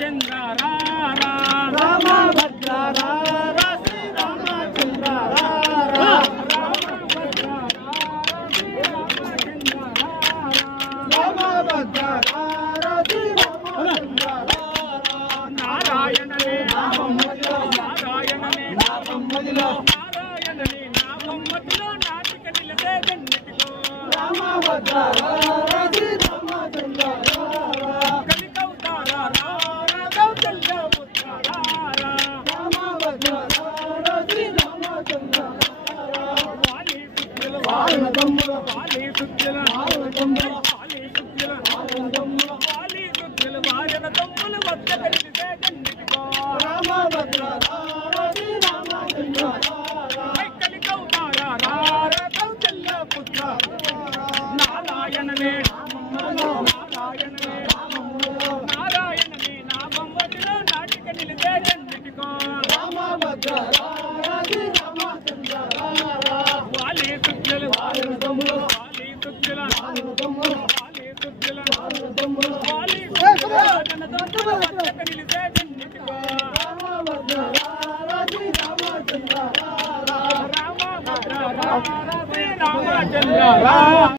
రామచంద్ర రామభద్ర శ్రీ రామచంద్ర నారాయణనే నామమ్మదిలో నాటిక నిలదే గన్నిటిలో కలికౌతారా కౌసల్య పుత్రారా వాలి సుఖ్యల వాయన తమ్ముల వద్ద కలిసే గన్నిటిలో కలికౌతారా కౌసల్య పుత్ర నారాయణనే నామమ్మదిలో నాటిక నిలదే గన్నిటిలో వాలి సుఖ్యల రామచంద్ర